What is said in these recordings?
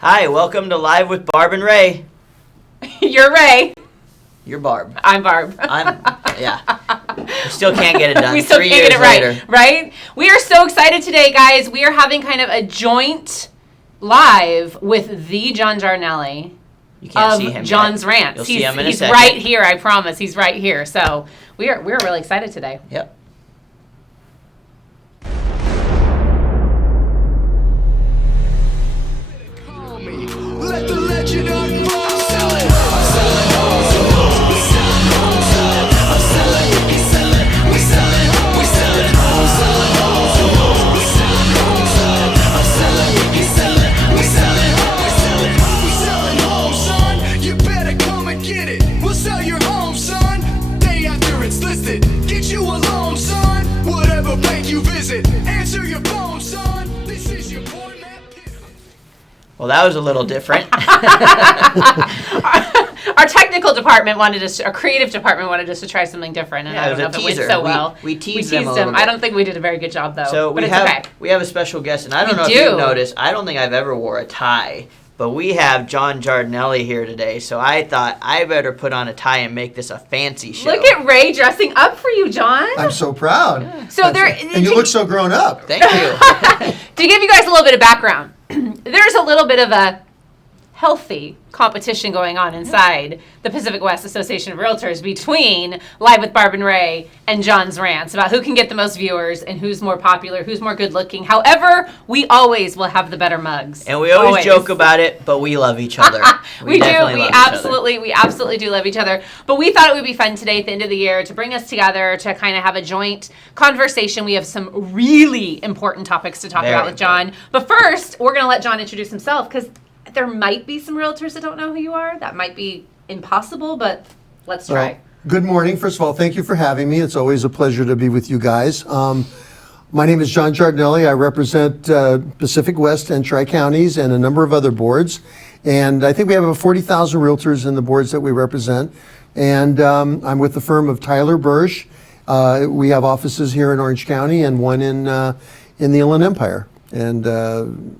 Hi, welcome to Live with Barb and Ray. You're Ray. You're Barb. I'm Barb. We still can't get it done. We still 3 can't years get it right, later. right? We are so excited today, guys. We are having kind of a joint live with the John Giardelli You can't of see him John's yet. Rants. You'll see him in a he's second. right here, I promise. He's right here. So we're really excited today. Yep. Let the legend unfold. You better come and get it. We'll sell your home, son. Day after it's listed. Get you a loan, son. Whatever bank you visit. Answer your phone, son. This is your boy, Matt Pittman. Well, that was a little different. Our technical department wanted us, our creative department wanted us to try something different, and Yeah, I it don't know was if a it went teaser. so well. We teased them a little I bit. don't think we did a very good job, though. So but we it's have okay. we have a special guest, and I don't We know if do. you've noticed. I don't think I've ever wore a tie, but we have John Giardelli here today. So I thought I better put on a tie and make this a fancy show. Look at Ray dressing up for you, John. I'm so proud. So there, And you look so grown up. Thank you. to give you guys a little bit of background, there's a little bit of a healthy competition going on inside the Pacific West Association of Realtors between Live with Barb and Ray and John's Rants about who can get the most viewers and who's more popular, who's more good looking. However, we always will have the better mugs. And we always joke about it, but we love each other. We definitely do. love each other. We absolutely do love each other. But we thought it would be fun today at the end of the year to bring us together to kind of have a joint conversation. We have some really important topics to talk Very about with John. But first, we're going to let John introduce himself because there might be some realtors that don't know who you are. That might be impossible, but let's try. Well, good morning. First of all, thank you for having me. It's always a pleasure to be with you guys. My name is John Giardelli. I represent Pacific West and Tri-Counties and a number of other boards. And I think we have about 40,000 realtors in the boards that we represent. And I'm with the firm of Tyler Bursch. We have offices here in Orange County and one in the Inland Empire. And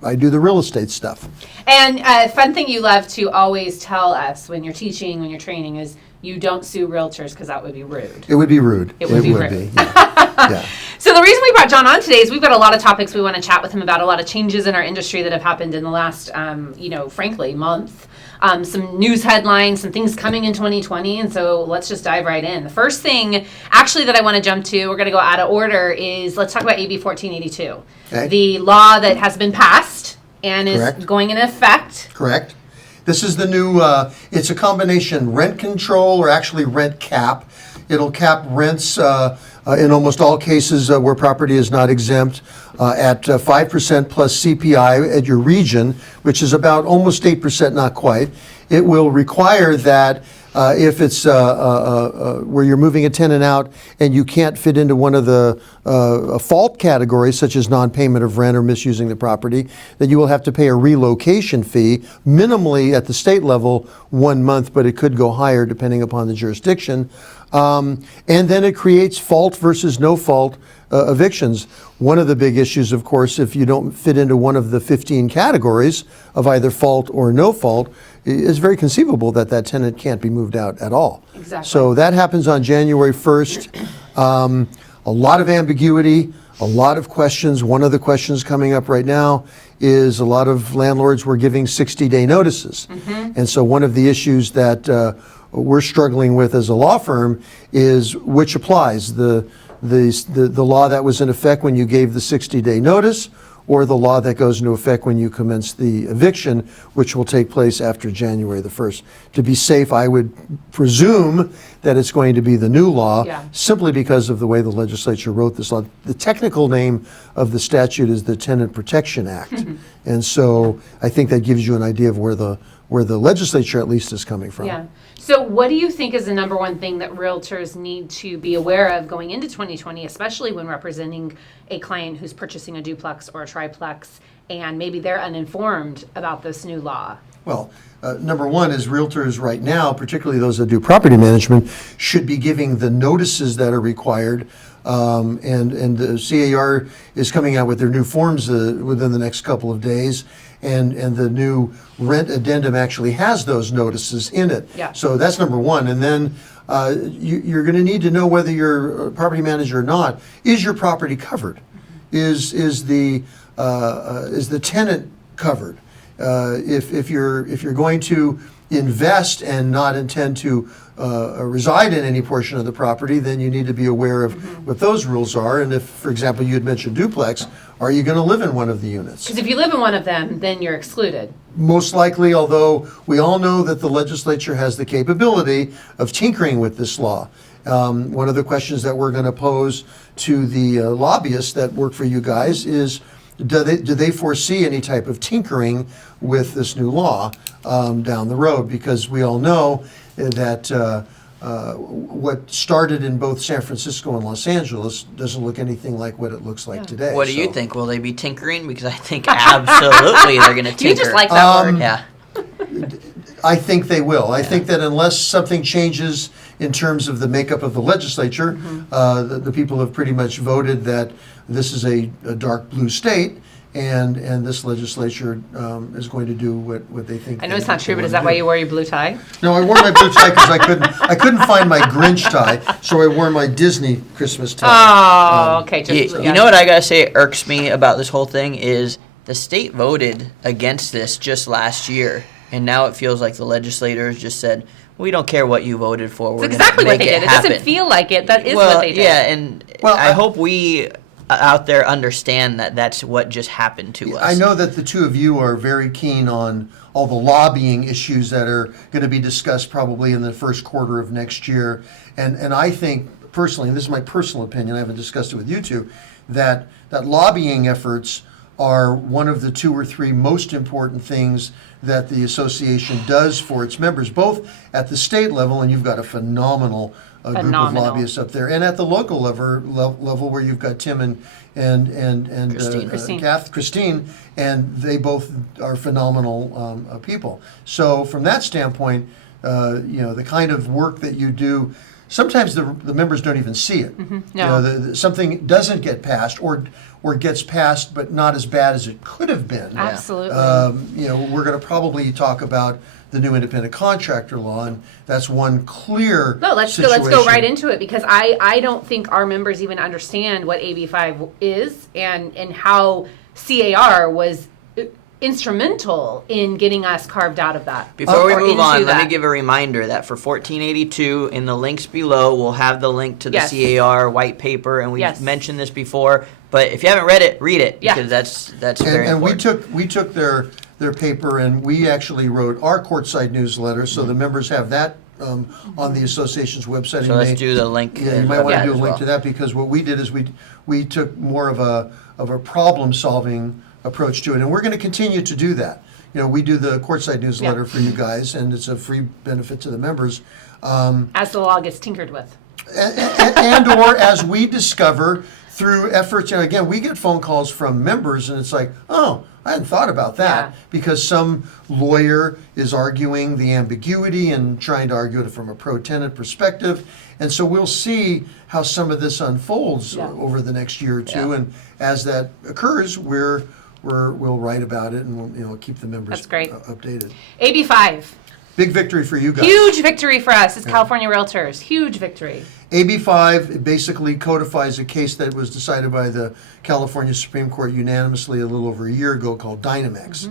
I do the real estate stuff. And a fun thing you love to always tell us when you're teaching, when you're training, is you don't sue realtors because that would be rude. It would be rude. It would be rude. Yeah. So the reason we brought John on today is we've got a lot of topics we want to chat with him about, a lot of changes in our industry that have happened in the last, frankly, month. Some news headlines, some things coming in 2020, and so let's just dive right in. The first thing, actually, that I want to jump to, we're going to go out of order, is let's talk about AB 1482. Okay. The law that has been passed and is Correct. going into effect. Correct. This is the new, it's a combination rent control or actually rent cap. It'll cap rents in almost all cases where property is not exempt at 5% plus CPI at your region, which is about almost 8%, not quite. It will require that if it's where you're moving a tenant out and you can't fit into one of the fault categories, such as non-payment of rent or misusing the property, that you will have to pay a relocation fee, minimally at the state level 1 month, but it could go higher depending upon the jurisdiction. And then it creates fault versus no fault evictions. One of the big issues, of course, if you don't fit into one of the 15 categories of either fault or no fault, it's very conceivable that that tenant can't be moved out at all. Exactly. So that happens on January 1st. A lot of ambiguity, a lot of questions. One of the questions coming up right now is a lot of landlords were giving 60-day notices. And so one of the issues that we're struggling with as a law firm is which applies, the law that was in effect when you gave the 60-day notice, or the law that goes into effect when you commence the eviction, which will take place after January the 1st. To be safe, I would presume that it's going to be the new law, simply because of the way the legislature wrote this law. The technical name of the statute is the Tenant Protection Act. And so I think that gives you an idea of where the legislature at least is coming from. Yeah. So what do you think is the number one thing that realtors need to be aware of going into 2020, especially when representing a client who's purchasing a duplex or a triplex and maybe they're uninformed about this new law? Well, number one is realtors right now, particularly those that do property management, should be giving the notices that are required And the CAR is coming out with their new forms within the next couple of days, and the new rent addendum actually has those notices in it. Yeah. So that's number one. And then you're going to need to know whether you're a property manager or not. Is your property covered? Is the tenant covered? If you're going to invest and not intend to reside in any portion of the property, then you need to be aware of what those rules are. And if, for example, you had mentioned duplex, are you going to live in one of the units? Because if you live in one of them, then you're excluded. Most likely, although we all know that the legislature has the capability of tinkering with this law. One of the questions that we're going to pose to the lobbyists that work for you guys is, do they foresee any type of tinkering with this new law down the road? Because we all know that what started in both San Francisco and Los Angeles doesn't look anything like what it looks like today. What do you think? Will they be tinkering? Because I think absolutely they're going to tinker. You just like that word. Yeah. I think they will. I think that unless something changes in terms of the makeup of the legislature, the people have pretty much voted that this is a dark blue state, and this legislature is going to do what they think. I know it's not true, but is that why you wore your blue tie? No, I wore my blue tie because I couldn't find my Grinch tie, so I wore my Disney Christmas tie. Oh, okay. You know what I gotta say irks me about this whole thing is the state voted against this just last year, and now it feels like the legislators just said, we don't care what you voted for. We're It's exactly gonna what make they did. It happen. doesn't feel like it. That is Well, what they did. yeah, and Well, I hope we out there understand that that's what just happened to us. I know that the two of you are very keen on all the lobbying issues that are going to be discussed probably in the first quarter of next year. And I think personally, and this is my personal opinion, I haven't discussed it with you two, that lobbying efforts are one of the 2 or 3 most important things that the association does for its members, both at the state level, and you've got a phenomenal group of lobbyists up there, and at the local level where you've got Tim and Christine, and they both are phenomenal people. So from that standpoint, the kind of work that you do, sometimes the members don't even see it. No. Something doesn't get passed, or gets passed, but not as bad as it could have been. Absolutely. We're going to probably talk about the new independent contractor law, and that's one clear Let's situation. go right into it, because I don't think our members even understand what AB5 is and how CAR was instrumental in getting us carved out of that. Before we Or move into on, let me that. give a reminder that for 1482, in the links below, we'll have the link to the Yes. CAR white paper, and we've Yes. mentioned this before. But if you haven't read it, read it, Yeah. because that's very And we important. took their paper, and we actually wrote our courtside newsletter, so the members have that on the association's website. So let's do the link. Yeah, you might want to do a as link well. to that, because what we did is we took more of a problem-solving approach to it, and we're going to continue to do that. We do the courtside newsletter for you guys, and it's a free benefit to the members. As the law gets tinkered with. And or as we discover through efforts, again, we get phone calls from members, and it's like, oh, I hadn't thought about that, Yeah. because some lawyer is arguing the ambiguity and trying to argue it from a pro-tenant perspective. And so we'll see how some of this unfolds over the next year or two, and as that occurs, we'll write about it, and we'll keep the members That's great. Updated. AB5. Big victory for you guys. Huge victory for us as California Realtors. Huge victory. AB5 basically codifies a case that was decided by the California Supreme Court unanimously a little over a year ago called Dynamex.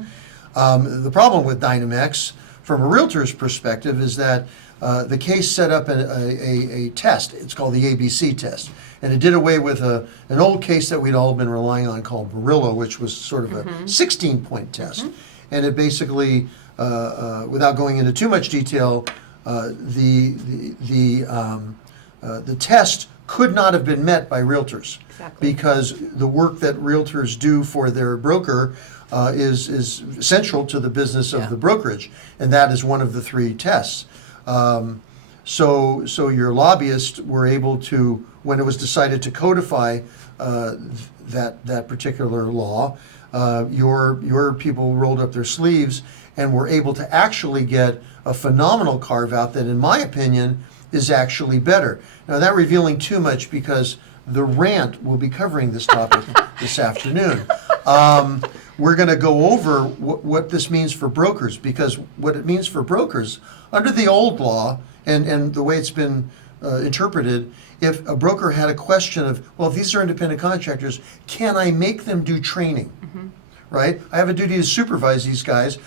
The problem with Dynamex, from a realtor's perspective, is that the case set up a test. It's called the ABC test. And it did away with an old case that we'd all been relying on called Barillo, which was sort of a 16-point test. And it basically, without going into too much detail, the test could not have been met by realtors. Exactly. Because the work that realtors do for their broker is central to the business of the brokerage, and that is one of the 3 tests. So your lobbyists were able to, when it was decided to codify that particular law, your people rolled up their sleeves and were able to actually get a phenomenal carve out that, in my opinion, is actually better. Now, not revealing too much, because The Rant will be covering this topic this afternoon. We're going to go over what this means for brokers, because what it means for brokers, under the old law and the way it's been interpreted, if a broker had a question of, well, if these are independent contractors, can I make them do training? Right? I have a duty to supervise these guys,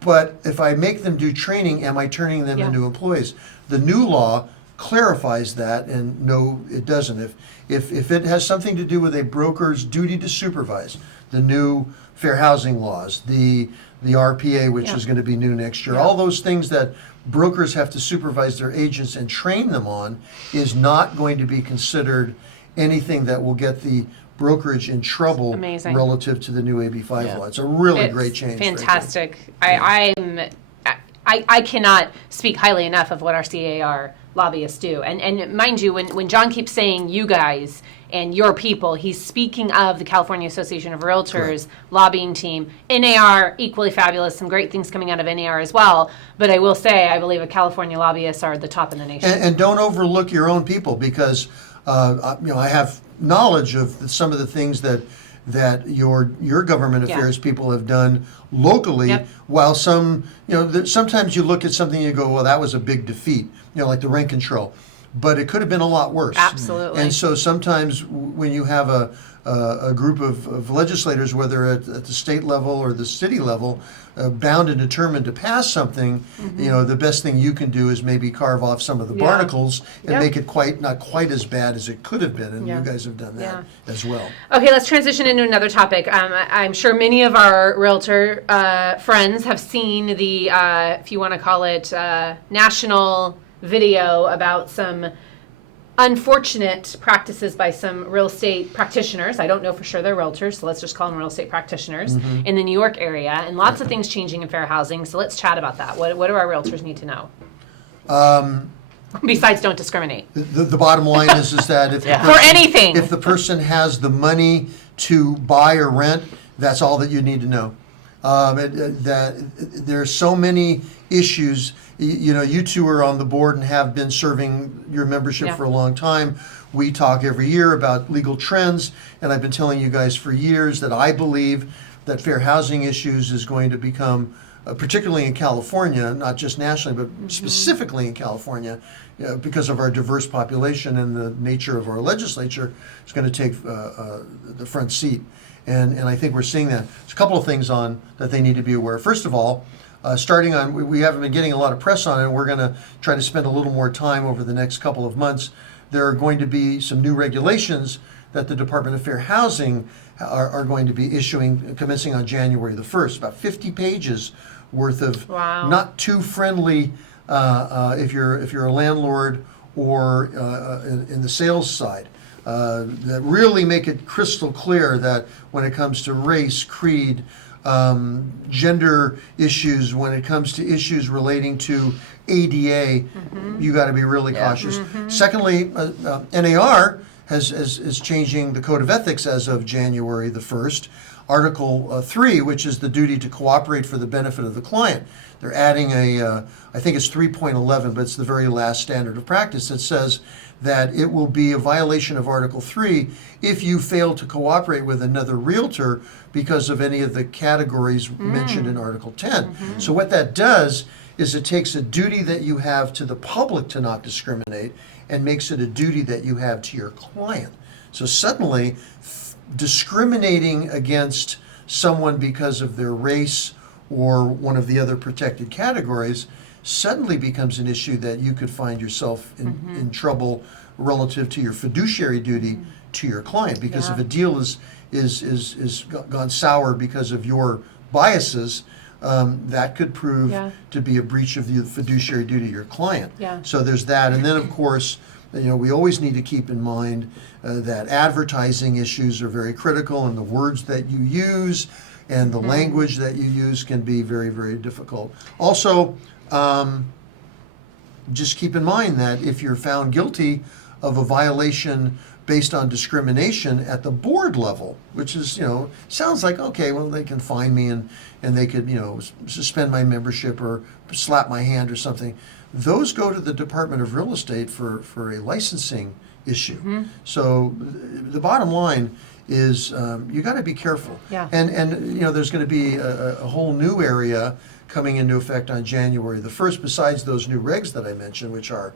but if I make them do training, am I turning them into employees? The new law clarifies that, and no, it doesn't. If it has something to do with a broker's duty to supervise, the new fair housing laws, the RPA, which is going to be new next year, all those things that brokers have to supervise their agents and train them on is not going to be considered anything that will get the brokerage in trouble relative to the new AB5 law. It's a really great change. Fantastic. I cannot speak highly enough of what our CAR lobbyists do. And mind you, when John keeps saying you guys and your people, he's speaking of the California Association of Realtors lobbying team. NAR, equally fabulous, some great things coming out of NAR as well. But I will say, I believe California lobbyists are the top in the nation. And don't overlook your own people, because I have knowledge of some of the things that your government affairs people have done locally, while some, sometimes you look at something and you go, well, that was a big defeat, like the rent control. But it could have been a lot worse. Absolutely. And so sometimes when you have a group of legislators, whether at the state level or the city level, bound and determined to pass something, the best thing you can do is maybe carve off some of the barnacles and make it not quite as bad as it could have been. And you guys have done that as well. Okay, let's transition into another topic. I'm sure many of our realtor friends have seen the, if you want to call it, national video about some unfortunate practices by some real estate practitioners. I don't know for sure they're realtors, so let's just call them real estate practitioners in the New York area, and lots of things changing in fair housing. So let's chat about that. What do our realtors need to know? Besides, don't discriminate. The bottom line is that if for anything, if the person has the money to buy or rent, that's all that you need to know. That there's so many issues. You two are on the board and have been serving your membership for a long time. We talk every year about legal trends, and I've been telling you guys for years that I believe that fair housing issues is going to become, particularly in California, not just nationally, but specifically in California, because of our diverse population and the nature of our legislature, is going to take the front seat. And I think we're seeing that. There's a couple of things that they need to be aware of. First of all, starting on, we haven't been getting a lot of press on it, and we're going to try to spend a little more time over the next couple of months. There are going to be some new regulations that the Department of Fair Housing are going to be issuing, commencing on January the 1st, about 50 pages worth of not too friendly, if you're a landlord or in the sales side. That really make it crystal clear that when it comes to race, creed, gender issues, when it comes to issues relating to ADA, you got to be really cautious. Secondly, NAR is changing the Code of Ethics as of January the 1st. Article 3, which is the duty to cooperate for the benefit of the client. They're adding I think it's 3.11, but it's the very last standard of practice that says that it will be a violation of Article 3 if you fail to cooperate with another realtor because of any of the categories mentioned in Article 10. So what that does is it takes a duty that you have to the public to not discriminate and makes it a duty that you have to your client. So suddenly, discriminating against someone because of their race or one of the other protected categories suddenly becomes an issue that you could find yourself in trouble relative to your fiduciary duty to your client. Because if a deal is gone sour because of your biases, that could prove to be a breach of the fiduciary duty to your client. So there's that. And then, of course, we always need to keep in mind that advertising issues are very critical, and the words that you use and the language that you use can be very, very difficult. Also, just keep in mind that if you're found guilty of a violation based on discrimination at the board level, which is, sounds like, okay, well, they can fine me and they could, suspend my membership or slap my hand or something. Those go to the Department of Real Estate for a licensing issue. So the bottom line is you got to be careful. Yeah. And you know, there's going to be a whole new area coming into effect on January the 1st, besides those new regs that I mentioned, which are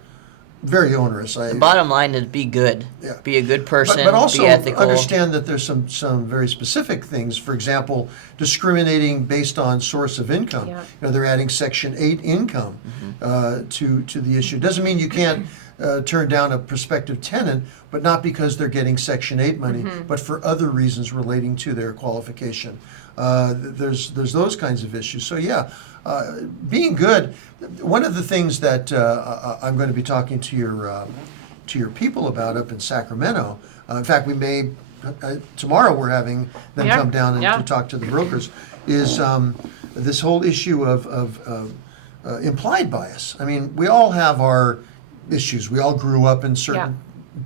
very onerous. The bottom line is be good. Yeah. Be a good person. But also be ethical. understand that there's some very specific things. For example, discriminating based on source of income. Yeah. You know, they're adding Section 8 income to the issue. Doesn't mean you can't turn down a prospective tenant, but not because they're getting Section 8 money, but for other reasons relating to their qualification. There's those kinds of issues. So yeah, being good. One of the things that I'm going to be talking to your people about up in Sacramento. In fact, we may tomorrow we're having them come down and to talk to the brokers. Is this whole issue of implied bias? I mean, we all have our issues. We all grew up in certain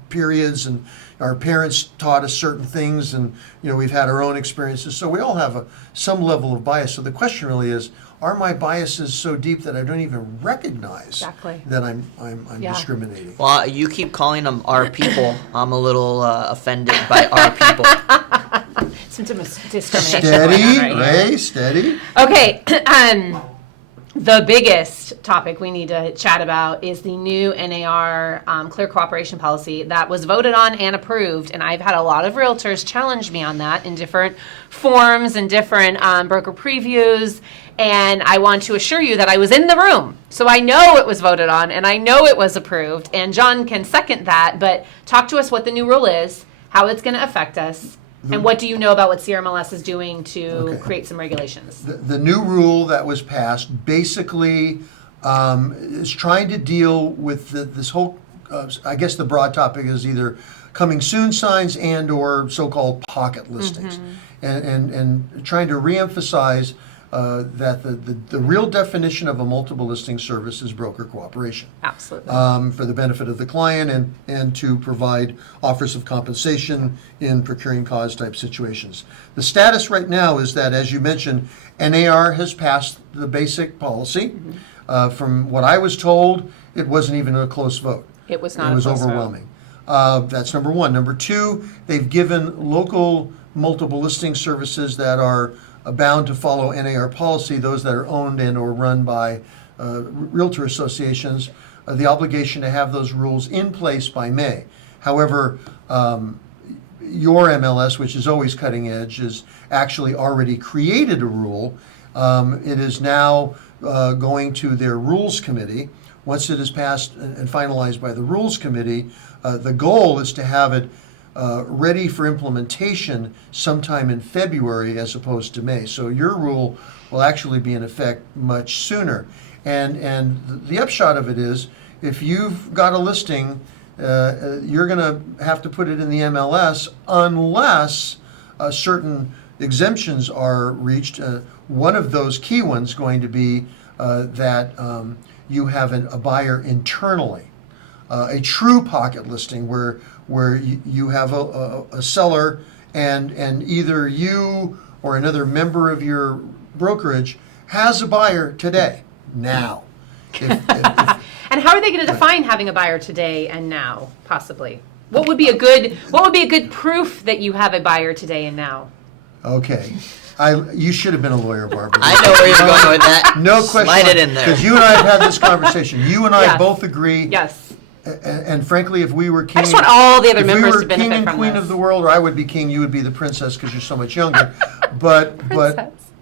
periods, and our parents taught us certain things, and you know, we've had our own experiences. So we all have some level of bias. So the question really is, are my biases so deep that I don't even recognize that I'm discriminating? Well, you keep calling them our people. I'm a little offended by our people. Some discrimination Steady, going on right Ray, here. steady. Okay, the biggest topic we need to chat about is the new NAR clear cooperation policy that was voted on and approved. And I've had a lot of realtors challenge me on that in different forms and different broker previews. And I want to assure you that I was in the room. So I know it was voted on and I know it was approved. And John can second that. But talk to us what the new rule is, how it's going to affect us. And what do you know about what CRMLS is doing to create some regulations? The new rule that was passed basically is trying to deal with this whole, I guess the broad topic is either coming soon signs and or so-called pocket listings. And trying to reemphasize that the real definition of a multiple listing service is broker cooperation. Absolutely. For the benefit of the client and to provide offers of compensation in procuring cause type situations. The status right now is that, as you mentioned, NAR has passed the basic policy. From what I was told, it wasn't even a close vote. It was not. It was overwhelming. That's number one. Number two, they've given local multiple listing services that are bound to follow NAR policy, those that are owned and or run by realtor associations, the obligation to have those rules in place by May. However, your MLS, which is always cutting edge, has actually already created a rule. It is now going to their rules committee. Once it is passed and finalized by the rules committee, the goal is to have it ready for implementation sometime in February as opposed to May. So your rule will actually be in effect much sooner. And the upshot of it is, if you've got a listing, you're going to have to put it in the MLS unless certain exemptions are reached. One of those key ones going to be that you have a buyer internally. A true pocket listing where you have a seller and either you or another member of your brokerage has a buyer today, now. And how are they going to define having a buyer today and now, possibly? What would be a good proof that you have a buyer today and now? Okay. You should have been a lawyer, Barbara. I know where you're going with that. No question. Slide it in there. Because you and I have had this conversation. You and I both agree. Yes. And frankly, if we were king, I just want all the other members to benefit if we were king and from queen this. of the world, or I would be king, you would be the princess because you're so much younger. But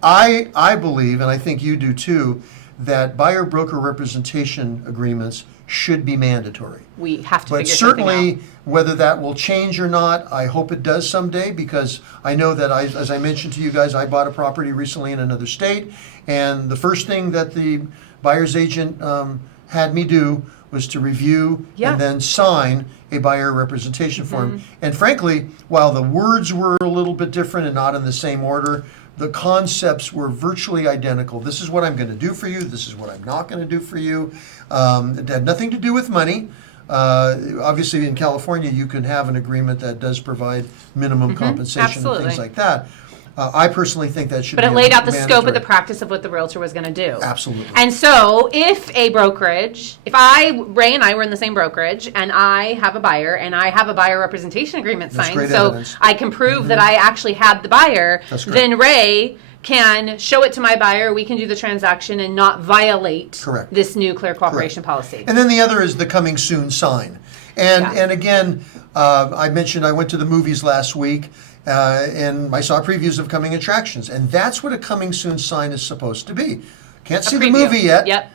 I believe, and I think you do too, that buyer-broker representation agreements should be mandatory. We have to But figure something out. certainly, whether that will change or not, I hope it does someday, because I know that, as I mentioned to you guys, I bought a property recently in another state, and the first thing that the buyer's agent had me do was to review and then sign a buyer representation form. And frankly, while the words were a little bit different and not in the same order, the concepts were virtually identical. This is what I'm going to do for you. This is what I'm not going to do for you. It had nothing to do with money. Obviously, in California, you can have an agreement that does provide minimum compensation and things like that. I personally think that should But be it laid out the scope of the mandatory. practice of what the realtor was going to do. Absolutely. And so if Ray and I were in the same brokerage, and I have a buyer, and I have a buyer representation agreement That's signed, great so evidence. I can prove that I actually had the buyer, That's correct. then Ray can show it to my buyer, we can do the transaction and not violate Correct. this new clear cooperation policy. And then the other is the coming soon sign. And Yeah. and again, I mentioned I went to the movies last week, and I saw previews of coming attractions, and that's what a coming soon sign is supposed to be. Can't see the preview. movie yet. Yep.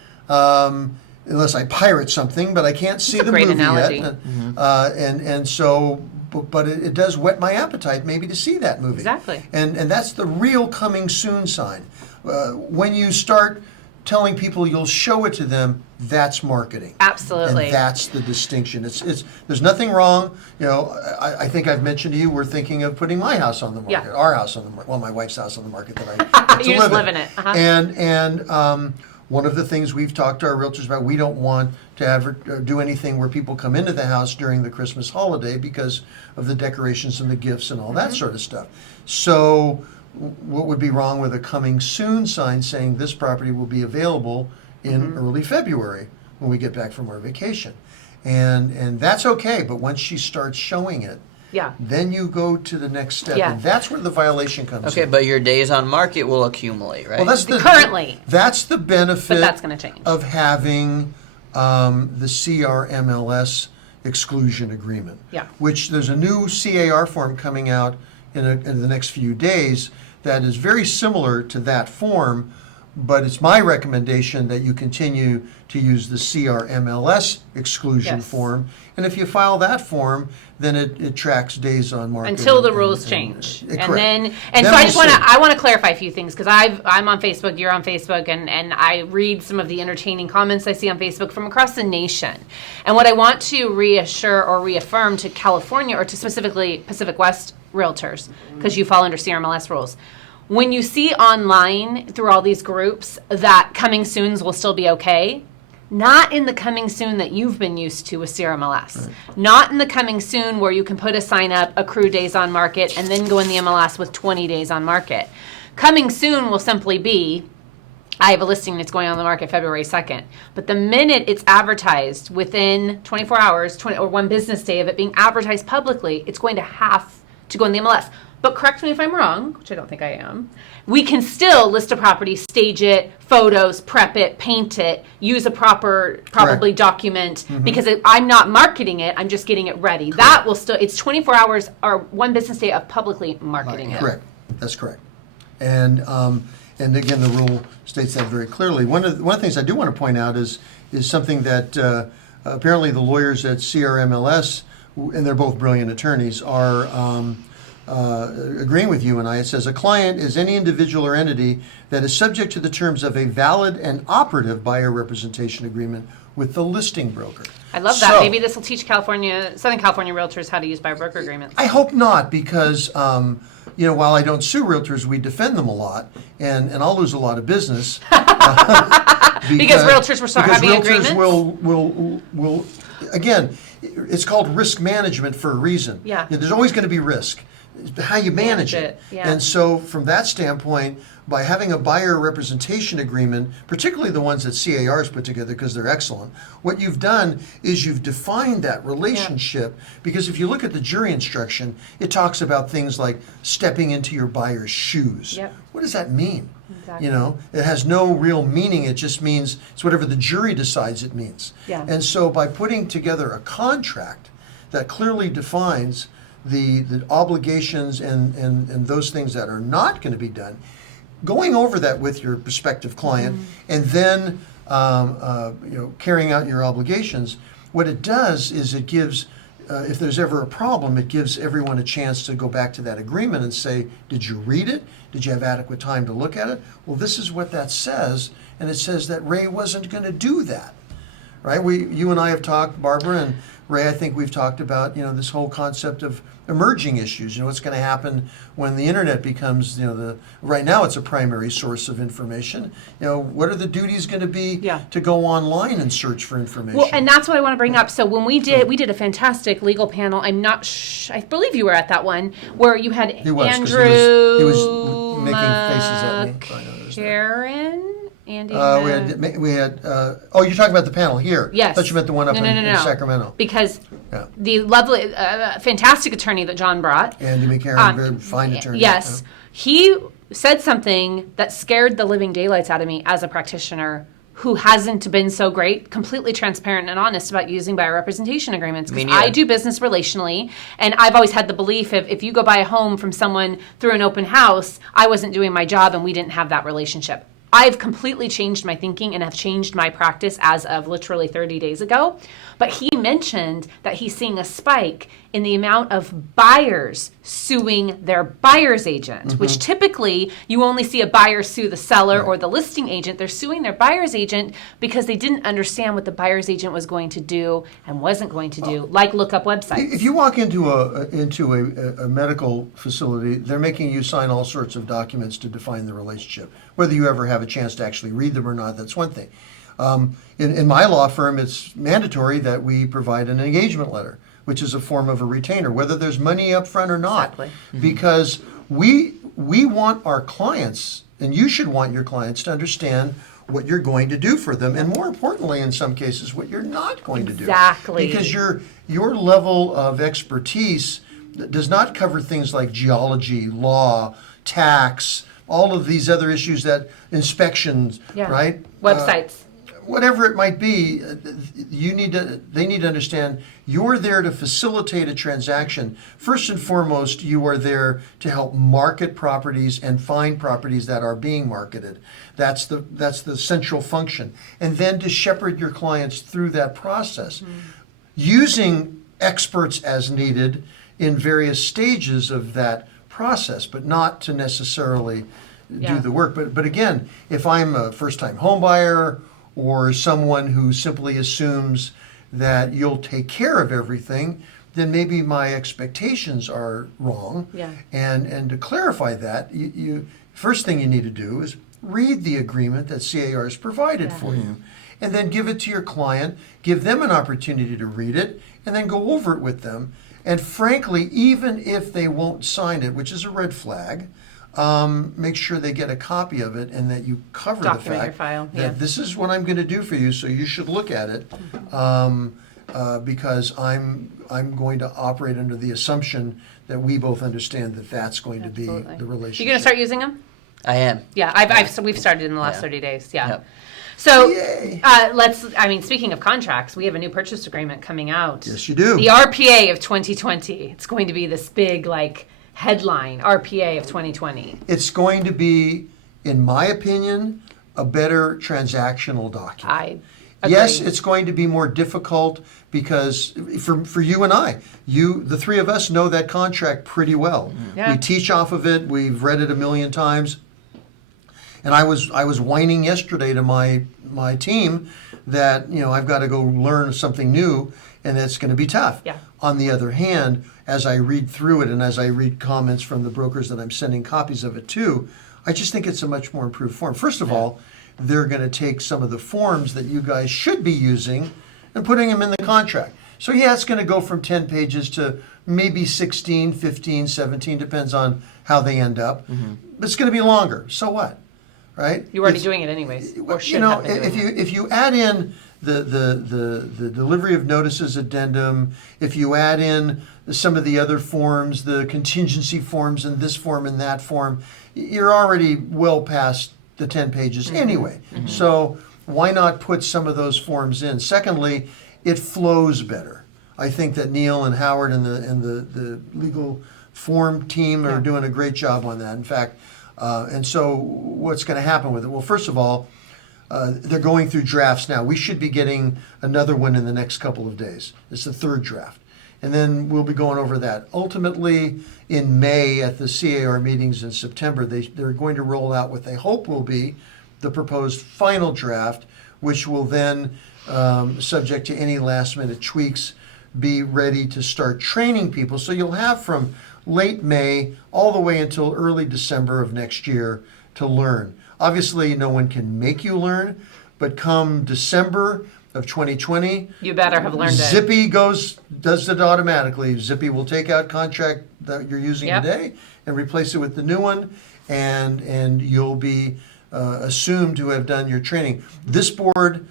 Unless I pirate something, but I can't see a the great movie analogy. yet. And so, but it does whet my appetite maybe to see that movie. Exactly. And that's the real coming soon sign. When you start telling people you'll show it to them, that's marketing. Absolutely. And that's the distinction. It's there's nothing wrong. You know, I think I've mentioned to you we're thinking of putting my house on the market, Yeah. our house on the market, well, my wife's house on the market that I get to You just live live in it. Uh-huh. And one of the things we've talked to our realtors about, we don't want to do anything where people come into the house during the Christmas holiday because of the decorations and the gifts and all that sort of stuff. So what would be wrong with a coming soon sign saying this property will be available in early February when we get back from our vacation? And that's okay, but once she starts showing it, Yeah. then you go to the next step, Yeah. and that's where the violation comes Okay, in. but your days on market will accumulate, right? Well, that's Currently. That's the benefit. But that's gonna change. Of having the CRMLS exclusion agreement. Yeah. Which there's a new CAR form coming out in the next few days that is very similar to that form, but it's my recommendation that you continue to use the CRMLS exclusion Yes. form. And if you file that form, then it tracks days on market. Until the and- rules and- change. correct. And then, Then so I we'll just want see. to, I want to clarify a few things because I'm on Facebook, you're on Facebook, and I read some of the entertaining comments I see on Facebook from across the nation. And what I want to reassure or reaffirm to California or to specifically Pacific West realtors, because you fall under CRMLS rules. When you see online through all these groups that coming soons will still be okay, not in the coming soon that you've been used to with CRMLS. Not in the coming soon where you can put a sign up, accrue days on market, and then go in the MLS with 20 days on market. Coming soon will simply be, I have a listing that's going on the market February 2nd. But the minute it's advertised within 24 hours or one business day of it being advertised publicly, it's going to have to go in the MLS. But correct me if I'm wrong, which I don't think I am. We can still list a property, stage it, photos, prep it, paint it, use a proper, probably document, because I'm not marketing it, I'm just getting it ready. That will still, it's 24 hours or one business day of publicly marketing it. Correct. That's correct. And again, the rule states that very clearly. One of the things I do want to point out is something that apparently the lawyers at CRMLS, and they're both brilliant attorneys, are agreeing with you and I. It says a client is any individual or entity that is subject to the terms of a valid and operative buyer representation agreement with the listing broker. I love that. So- Maybe this will teach Southern California realtors how to use buyer broker agreements. I hope not, because while I don't sue realtors, we defend them a lot, and I'll lose a lot of business Because realtors will start because having realtors agreements? will again, it's called risk management for a reason. Yeah. There's always going to be risk. It's how you manage it. Yeah. And so from that standpoint, by having a buyer representation agreement, particularly the ones that CARs put together because they're excellent, what you've done is you've defined that relationship, because if you look at the jury instruction, it talks about things like stepping into your buyer's shoes. Yep. What does that mean? Exactly. It has no real meaning. It just means it's whatever the jury decides it means. Yeah. And so by putting together a contract that clearly defines the obligations and those things that are not going to be done, going over that with your prospective client, and then carrying out your obligations, what it does is it gives, if there's ever a problem, it gives everyone a chance to go back to that agreement and say, did you read it? Did you have adequate time to look at it? Well, this is what that says, and it says that Ray wasn't going to do that. right? You and I have talked, Barbara and Ray, I think we've talked about, this whole concept of emerging issues. What's going to happen when the internet becomes, right now it's a primary source of information. What are the duties going to be to go online and search for information? Well, and that's what I want to bring up. So when we did a fantastic legal panel. I believe you were at that one where you had He was, 'cause Andrew, he was making faces at me. I noticed that. Karen, Andy. We had. You're talking about the panel here. Yes. I thought you meant the one up in No. Sacramento. Because Yeah. the lovely, fantastic attorney that John brought. Andy McCarron, very fine attorney. Yes. He said something that scared the living daylights out of me as a practitioner who hasn't been so great, completely transparent and honest about using buyer representation agreements. Because I do business relationally, and I've always had the belief if you go buy a home from someone through an open house, I wasn't doing my job and we didn't have that relationship. I've completely changed my thinking and have changed my practice as of literally 30 days ago. But he mentioned that he's seeing a spike in the amount of buyers suing their buyer's agent, which typically you only see a buyer sue the seller or the listing agent. They're suing their buyer's agent because they didn't understand what the buyer's agent was going to do and wasn't going to do, like look up websites. If you walk into a medical facility, they're making you sign all sorts of documents to define the relationship. Whether you ever have a chance to actually read them or not, that's one thing. In my law firm, it's mandatory that we provide an engagement letter, which is a form of a retainer, whether there's money up front or not. Exactly. Because we want our clients, and you should want your clients to understand what you're going to do for them, and more importantly, in some cases, what you're not going to do. Exactly. Because your level of expertise does not cover things like geology, law, tax, all of these other issues that inspections, right? Websites. Whatever it might be, they need to understand you're there to facilitate a transaction. First and foremost, you are there to help market properties and find properties that are being marketed. That's the central function. And then to shepherd your clients through that process, using experts as needed in various stages of that process, but not to necessarily do the work. But again, if I'm a first-time home buyer or someone who simply assumes that you'll take care of everything, then maybe my expectations are wrong. Yeah. And to clarify that, you first thing you need to do is read the agreement that CAR has provided for you, and then give it to your client, give them an opportunity to read it, and then go over it with them. And frankly, even if they won't sign it, which is a red flag, make sure they get a copy of it and that you cover Document the fact your file, that this is what I'm going to do for you, so you should look at it, because I'm going to operate under the assumption that we both understand that that's going to be Absolutely. the relationship. You going to start using them? I am. Yeah, so we've started in the last Yeah. 30 days. Yeah. Yep. So Yay. speaking of contracts, we have a new purchase agreement coming out. Yes, you do. The RPA of 2020. It's going to be this big, headline, RPA of 2020. It's going to be, in my opinion, a better transactional document. I agree. Yes, it's going to be more difficult because for you and I, the three of us know that contract pretty well. Yeah. We teach off of it. We've read it a million times. And I was whining yesterday to my team that I've got to go learn something new, and it's going to be tough. Yeah. On the other hand, as I read through it and as I read comments from the brokers that I'm sending copies of it to, I just think it's a much more improved form. First of all, they're going to take some of the forms that you guys should be using and putting them in the contract. So yeah, it's going to go from 10 pages to maybe 16, 15, 17, depends on how they end up. But it's going to be longer. So what? Right? You're already doing it anyways. Or should You know, have been doing it. if you add in the delivery of notices addendum, if you add in some of the other forms, the contingency forms in this form and that form, you're already well past the 10 pages anyway. So why not put some of those forms in? Secondly, it flows better. I think that Neil and Howard and the legal form team are doing a great job on that. In fact, and so what's going to happen with it? Well, first of all, they're going through drafts now. We should be getting another one in the next couple of days. It's the third draft. And then we'll be going over that. Ultimately, in May at the CAR meetings in September, they're going to roll out what they hope will be the proposed final draft, which will then, subject to any last-minute tweaks, be ready to start training people. So you'll have from late May all the way until early December of next year to learn. Obviously, no one can make you learn, but come December of 2020, You better have learned it. Zippy does it automatically. Zippy will take out contract that you're using Yep. today and replace it with the new one, and you'll be assumed to have done your training. This board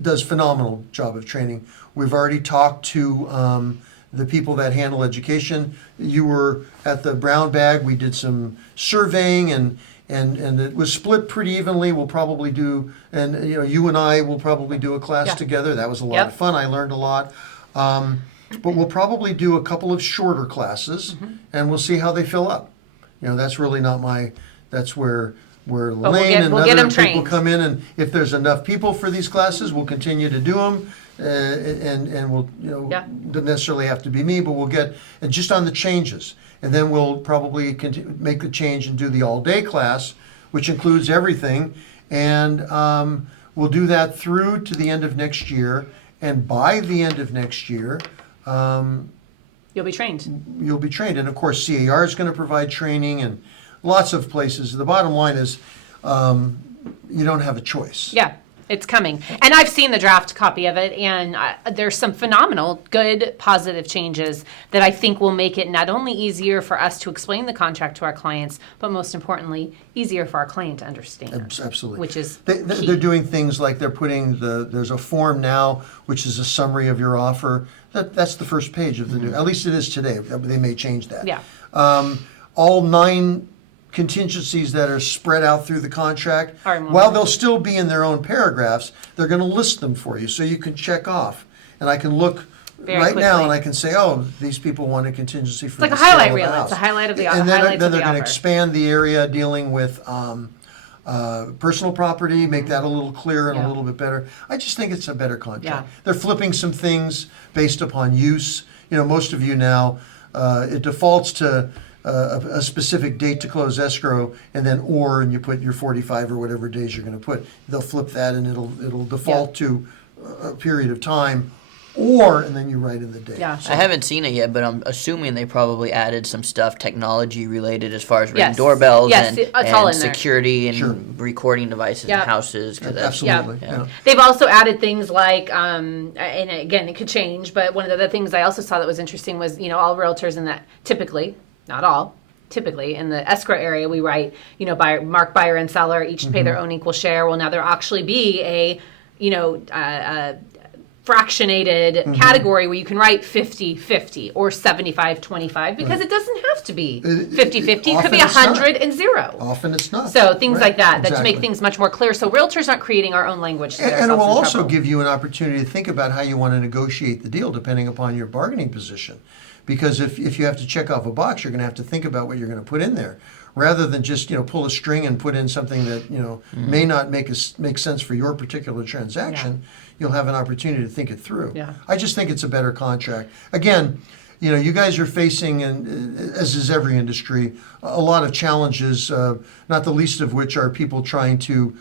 does phenomenal job of training. We've already talked to the people that handle education. You were at the brown bag. We did some surveying and it was split pretty evenly. We'll probably do, and you and I will probably do a class Yeah. together. That was a lot Yep. of fun. I learned a lot. But we'll probably do a couple of shorter classes, and we'll see how they fill up. That's really not that's where Lane and we'll get other 'em people trained. come in, and if there's enough people for these classes, we'll continue to do them, and we'll, Yeah. doesn't necessarily have to be me, but we'll get, and just on the changes. And then we'll probably make the change and do the all-day class, which includes everything, and we'll do that through to the end of next year, and by the end of next year, You'll be trained. you'll be trained. And of course, CAR is going to provide training and lots of places. The bottom line is you don't have a choice. Yeah, it's coming. And I've seen the draft copy of it, and there's some phenomenal, good, positive changes that I think will make it not only easier for us to explain the contract to our clients, but most importantly, easier for our client to understand. Absolutely. Which is They're key. doing things like they're putting there's a form now, which is a summary of your offer. That's the first page of the new, at least it is today. They may change that. Yeah. All 9 contingencies that are spread out through the contract, Are in one while place. they'll still be in their own paragraphs, they're going to list them for you so you can check off. And I can look Very right now quickly. and I can say, oh, these people want a contingency for like the a highlight sale of reel. the It's a house. highlight of the And then, highlights then of they're the going to offer. expand the area dealing with personal property, make that a little clearer and Yeah. a little bit better. I just think it's a better contract. Yeah. They're flipping some things based upon use. Most of you now, it defaults to a specific date to close escrow, and then and you put your 45 or whatever days you're going to put. They'll flip that, and it'll default to a period of time, and then you write in the date. Yeah. I haven't seen it yet, but I'm assuming they probably added some stuff technology related as far as ring Yes. doorbells Yes, and, it's all and in there. security and Sure. recording devices Yep. in houses. 'Cause that's- Absolutely. Yeah. Yeah. They've also added things like, and again, it could change, but one of the other things I also saw that was interesting was, all realtors in that, typically, not all, typically in the escrow area, we write, mark buyer and seller each pay their own equal share. Well, now there'll actually be a fractionated category where you can write 50-50 or 75-25 because it doesn't have to be 50-50. It could often be it's not. 100 and 0. Often it's not. So things Right. like that to Exactly. make things much more clear. So realtors aren't creating our own language to get And it ourselves will in also trouble. give you an opportunity to think about how you want to negotiate the deal depending upon your bargaining position. Because if you have to check off a box, you're going to have to think about what you're going to put in there, rather than just pull a string and put in something that may not make sense for your particular transaction. You'll have an opportunity to think it through. Yeah. I just think it's a better contract. Again, you guys are facing, and as is every industry, a lot of challenges. Not the least of which are people trying to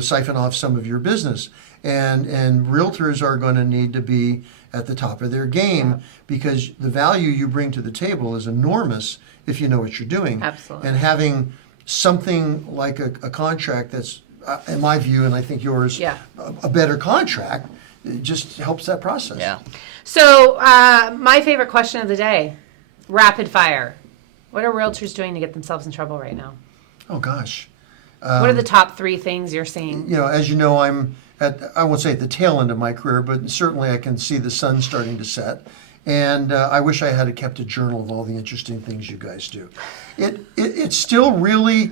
siphon off some of your business. And realtors are going to need to be at the top of their game because the value you bring to the table is enormous if you know what you're doing. Absolutely. And having something like a contract that's, in my view, and I think yours, Yeah. a better contract, it just helps that process. Yeah. So my favorite question of the day, rapid fire. What are realtors doing to get themselves in trouble right now? Oh, gosh. What are the top 3 things you're seeing? As you know, I'm I won't say at the tail end of my career, but certainly I can see the sun starting to set. And I wish I had kept a journal of all the interesting things you guys do. It's still really,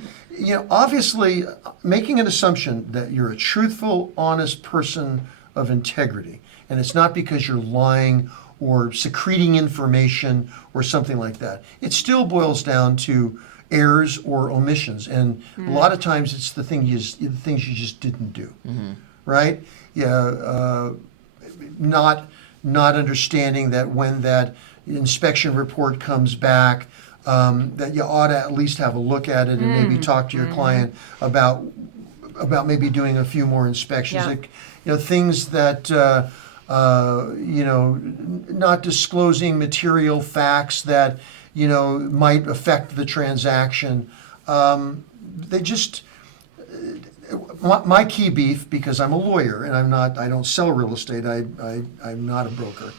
obviously making an assumption that you're a truthful, honest person of integrity. And it's not because you're lying or secreting information or something like that. It still boils down to errors or omissions. And a lot of times it's the things you just didn't do. Right? Yeah, not understanding that when that inspection report comes back, that you ought to at least have a look at it and maybe talk to your client about about maybe doing a few more inspections. Yeah. Things that, not disclosing material facts that, might affect the transaction. They just, my key beef, because I'm a lawyer and I don't sell real estate, I'm not a broker,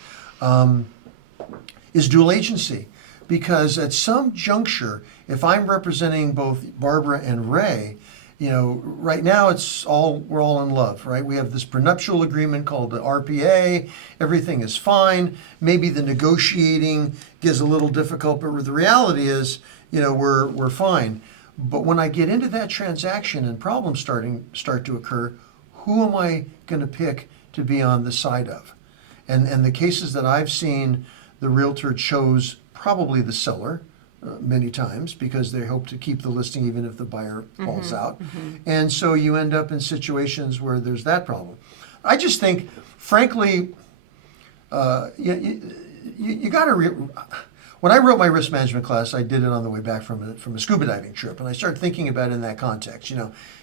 is dual agency. Because at some juncture, if I'm representing both Barbara and Ray, right now we're all in love, right? We have this prenuptial agreement called the RPA. Everything is fine. Maybe the negotiating gets a little difficult, but the reality is, we're fine. But when I get into that transaction and problems start to occur, who am I going to pick to be on the side of? And the cases that I've seen, the realtor chose probably the seller many times because they hope to keep the listing even if the buyer falls out. And so you end up in situations where there's that problem. I just think, frankly, you got to... When I wrote my risk management class, I did it on the way back from a scuba diving trip, and I started thinking about it in that context.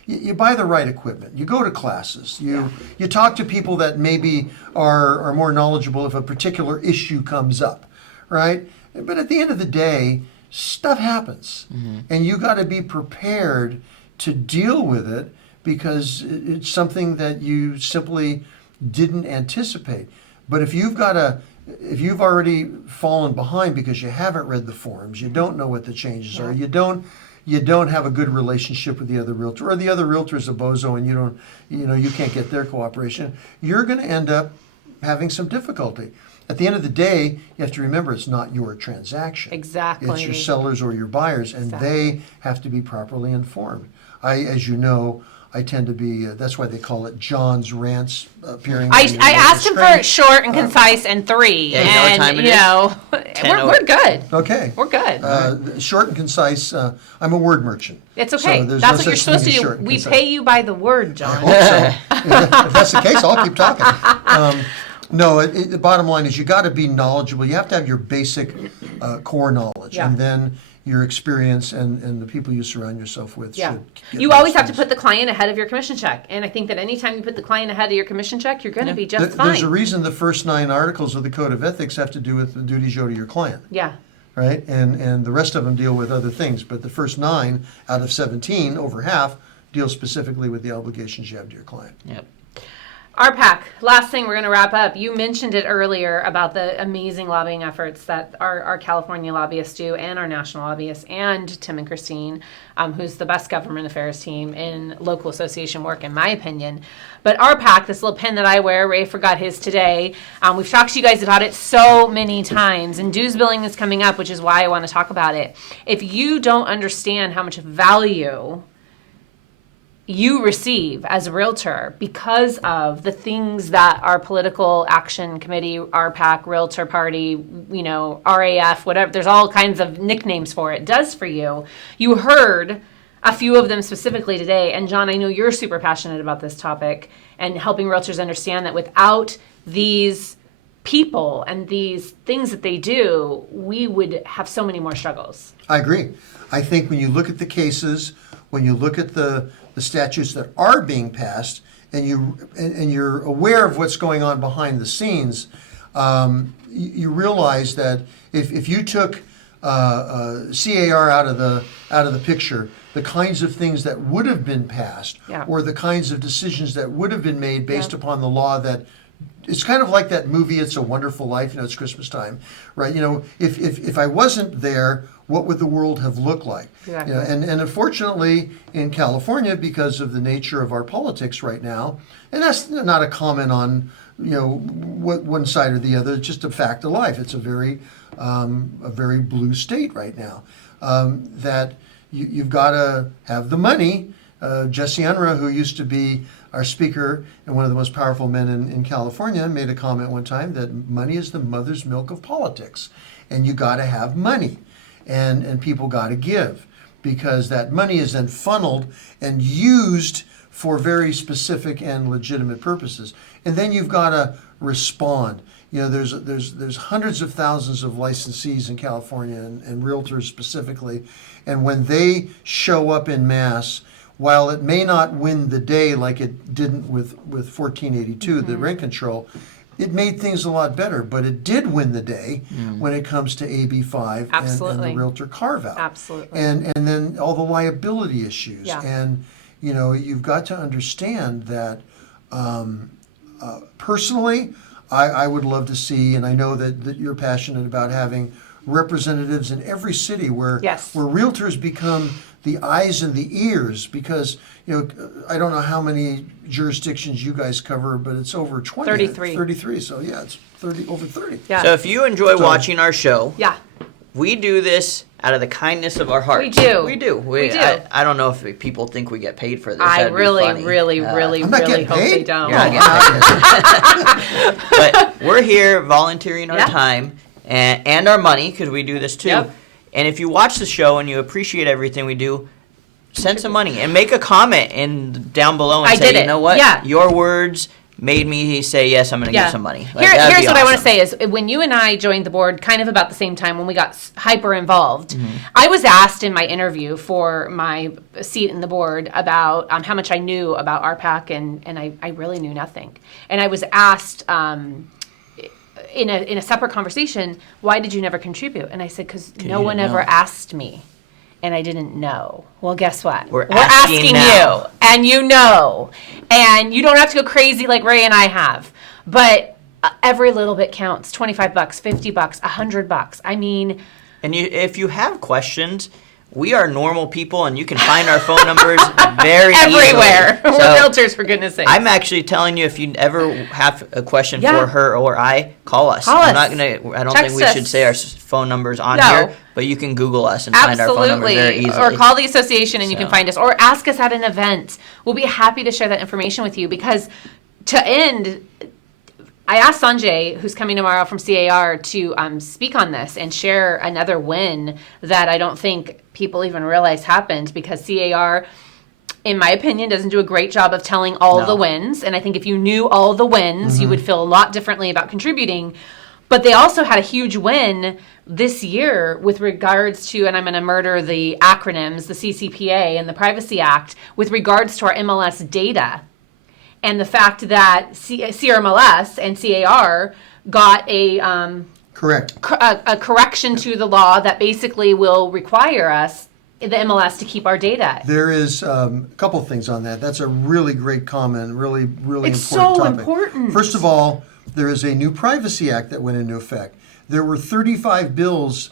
You buy the right equipment, you go to classes, you talk to people that maybe are more knowledgeable if a particular issue comes up, right? But at the end of the day, stuff happens, and you got to be prepared to deal with it because it's something that you simply didn't anticipate. But if you've already fallen behind because you haven't read the forms, you don't know what the changes are, you don't have a good relationship with the other realtor, or the other realtor is a bozo and you can't get their cooperation, you're going to end up having some difficulty. At the end of the day, you have to remember it's not your transaction. Exactly. It's your sellers or your buyers, and they have to be properly informed. As you know, I tend to be, that's why they call it John's Rants appearing. I asked him for it short and concise and 3. Yeah, you know what time it is? We're good. Okay. We're good. Short and concise. I'm a word merchant. It's okay. So there's That's no what you're such supposed to thing as do. short and We concise. pay you by the word, John. I hope so. If that's the case, I'll keep talking. No, the bottom line is you got to be knowledgeable. You have to have your basic core knowledge, Yeah. and then your experience and the people you surround yourself with should get You those always have to things. put the client ahead of your commission check. And I think that anytime you put the client ahead of your commission check, you're going to be just fine. There's a reason the first 9 articles of the Code of Ethics have to do with the duties you owe to your client. Yeah. Right? And the rest of them deal with other things. But the first 9 out of 17, over half, deal specifically with the obligations you have to your client. Yep. RPAC, last thing we're going to wrap up. You mentioned it earlier about the amazing lobbying efforts that our California lobbyists do and our national lobbyists and Tim and Christine, who's the best government affairs team in local association work, in my opinion. But RPAC, this little pen that I wear, Ray forgot his today. We've talked to you guys about it so many times, and dues billing is coming up, which is why I want to talk about it. If you don't understand how much value you receive as a realtor because of the things that our political action committee, RPAC, Realtor Party, RAF, whatever, there's all kinds of nicknames for it, does for you. You heard a few of them specifically today. And John, I know you're super passionate about this topic and helping realtors understand that without these people and these things that they do, we would have so many more struggles. I agree. I think when you look at the cases, when you look at the statutes that are being passed, and you're aware of what's going on behind the scenes, you realize that if you took CAR out of the picture, the kinds of things that would have been passed, or the kinds of decisions that would have been made based upon the law that. It's kind of like that movie, It's a Wonderful Life, it's Christmas time, right? If I wasn't there, what would the world have looked like? Exactly. And unfortunately, in California, because of the nature of our politics right now, and that's not a comment on, what one side or the other, it's just a fact of life. It's a very blue state right now, that you've got to have the money. Jesse Unruh, who used to be our speaker and one of the most powerful men in California, made a comment one time that money is the mother's milk of politics. And you got to have money. And people got to give, because that money is then funneled and used for very specific and legitimate purposes. And then you've got to respond. There's hundreds of thousands of licensees in California and realtors specifically. And when they show up in mass, while it may not win the day like it didn't with 1482, the rent control, it made things a lot better. But it did win the day when it comes to AB5 and Absolutely. the realtor carve-out. Absolutely. And then all the liability issues. Yeah. And, you know, you've got to understand that personally, I would love to see, and I know that you're passionate about having representatives in every city where Yes. where realtors become the eyes and the ears, because you know I don't know how many jurisdictions you guys cover, but it's over 20. 33. 33. So yeah, it's over 30. Yeah. So if you enjoy watching our show, Yeah. we do this out of the kindness of our hearts. We do. We do. We do. I don't know if people think we get paid for this. I That'd be really, funny. really, Uh, really, I'm not really getting hope they paid? don't. You're not getting paid. But we're here volunteering our Yeah. time and our money, because we do this too. Yep. And if you watch the show and you appreciate everything we do, send some money and make a comment down below and I say, did you it. know what? Yeah. Your words made me say, yes, I'm going to give some money. Like, that'd Here's be what I want to awesome. say is when you and I joined the board kind of about the same time when we got hyper involved, Mm-hmm. I was asked in my interview for my seat in the board about how much I knew about RPAC, and I really knew nothing. And I was asked in a separate conversation, why did you never contribute? And I said, because no you one didn't ever know. asked me. And I didn't know. Well, guess what? We're asking now. you, and you know. And you don't have to go crazy like Ray and I have. But every little bit counts. $25, $50, $100. I mean, And if you have questions, we are normal people, and you can find our phone numbers very everywhere. easily. We're So realtors, for goodness sake. I'm actually telling you, if you ever have a question Yeah. for her or I, call us. Call I'm us. not gonna. I don't Text think we should us. say our phone numbers on No. here, but you can Google us and find our phone numbers very Absolutely. easily. Or call the association and you can So. find us. Or ask us at an event. We'll be happy to share that information with you, because to end, I asked Sanjay, who's coming tomorrow from CAR, to speak on this and share another win that I don't think people even realize happened, because CAR, in my opinion, doesn't do a great job of telling all No. the wins. And I think if you knew all the wins, you would feel a lot differently about contributing. But they also had a huge win this year with regards to, and I'm going to murder the acronyms, the CCPA and the Privacy Act, with regards to our MLS data. And the fact that CRMLS and CAR got a Correct. a correction to the law that basically will require us, the MLS, to keep our data. There is a couple things on that. That's a really great comment, really It's important so topic. important. First of all, there is a new Privacy Act that went into effect. There were 35 bills,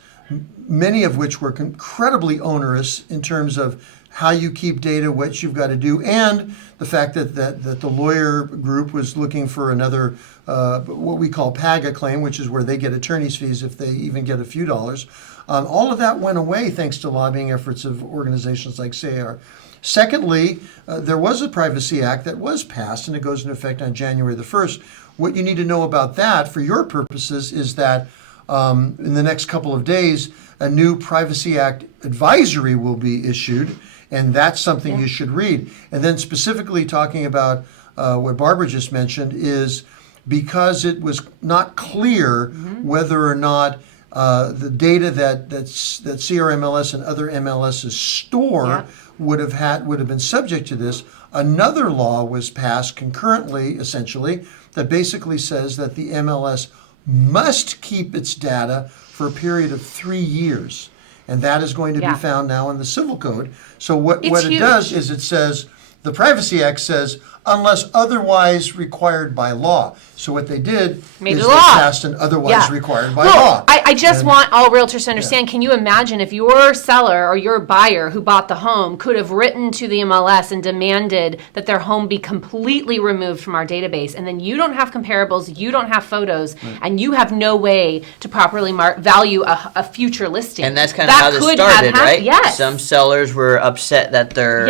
many of which were incredibly onerous in terms of how you keep data, what you've got to do, and the fact that the lawyer group was looking for another, what we call PAGA claim, which is where they get attorney's fees if they even get a few dollars. All of that went away thanks to lobbying efforts of organizations like CAR. Secondly, there was a Privacy Act that was passed, and it goes into effect on January the 1st. What you need to know about that, for your purposes, is that in the next couple of days, a new Privacy Act advisory will be issued, and that's something you should read. And then specifically talking about what Barbara just mentioned is because it was not clear whether or not the data that CRMLS and other MLSs store would have been subject to this. Another law was passed concurrently, essentially, that basically says that the MLS must keep its data for a period of 3 years. And that is going to be found now in the Civil Code. So what it huge. does is it says, the Privacy Act says, unless otherwise required by law. So what they did Made is it they law. passed an otherwise required by Well, law. I just And- want all realtors to understand, can you imagine if your seller or your buyer who bought the home could have written to the MLS and demanded that their home be completely removed from our database, and then you don't have comparables, you don't have photos, and you have no way to properly value a future listing. And that's kind of how this could have started, right? Yes. Some sellers were upset that their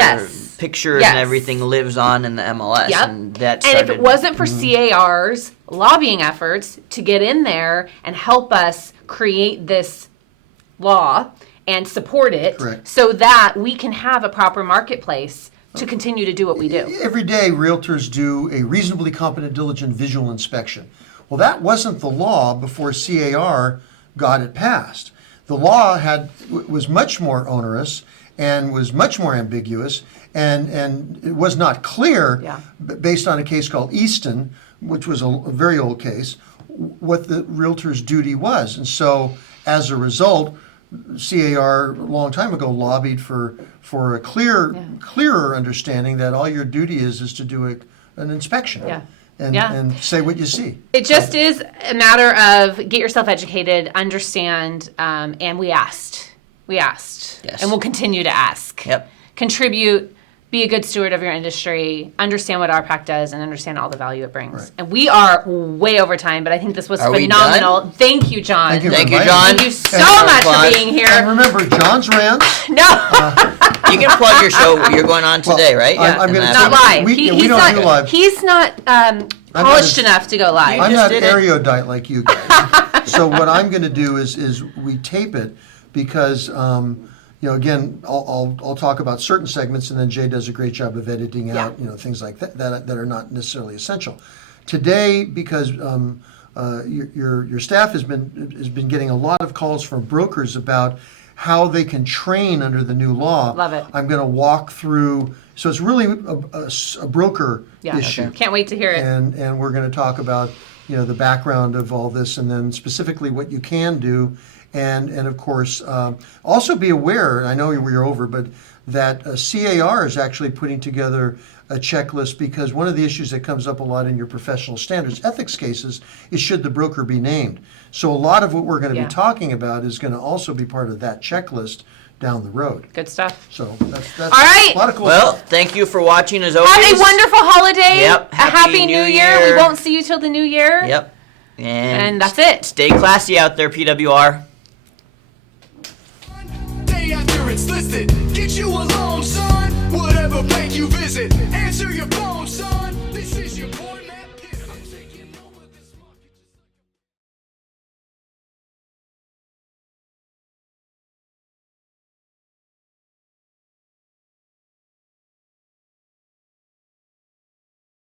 pictures Yes. and everything lives on in the MLS. Yep. And that And if started. it wasn't for CAR's lobbying efforts to get in there and help us create this law and support it Correct. so that we can have a proper marketplace to continue to do what we do. Every day, realtors do a reasonably competent, diligent visual inspection. Well, that wasn't the law before CAR got it passed. The law was much more onerous and was much more ambiguous, and it was not clear, Yeah. based on a case called Easton, which was a very old case, what the realtor's duty was. And so, as a result, CAR a long time ago lobbied for a clearer understanding that all your duty is to do an inspection. Yeah. And, Yeah. and say what you see. It just is a matter of get yourself educated, understand, and we asked. Yes. And we'll continue to ask. Yep. Contribute, be a good steward of your industry, understand what RPAC does, and understand all the value it brings. Right. And we are way over time, but I think this was Are we phenomenal. Thank you, John. Thank you. Thank you, Thank John. Thank you so And much for applause. being And here. remember, John's rants. No, You can plug your show. You're going on today, right? I'm And gonna that's- not live. we He's don't not. do live. He's not polished enough to go live. I'm just not did it. erudite like you guys. So what I'm going to do is we tape it because again I'll talk about certain segments and then Jay does a great job of editing out things like that are not necessarily essential. Today, because your staff has been getting a lot of calls from brokers about how they can train under the new law. Love it. I'm going to walk through. So it's really a broker issue. Okay. Can't wait to hear it. And we're going to talk about the background of all this, and then specifically what you can do, and of course also be aware. I know you're over, but that CAR is actually putting together a checklist, because one of the issues that comes up a lot in your professional standards ethics cases is should the broker be named. So a lot of what we're going to be talking about is going to also be part of that checklist down the road. Good stuff. So that's All right. a lot of cool Well, stuff. thank you for watching as always. Have a wonderful holiday. Yep. A happy New Year. We Year. won't see you till the new year. Yep. And that's it. Stay classy out there, PWR. Day after it's listed, get you a loan, son. Whatever bank you visit, answer your phone, son. This is your point.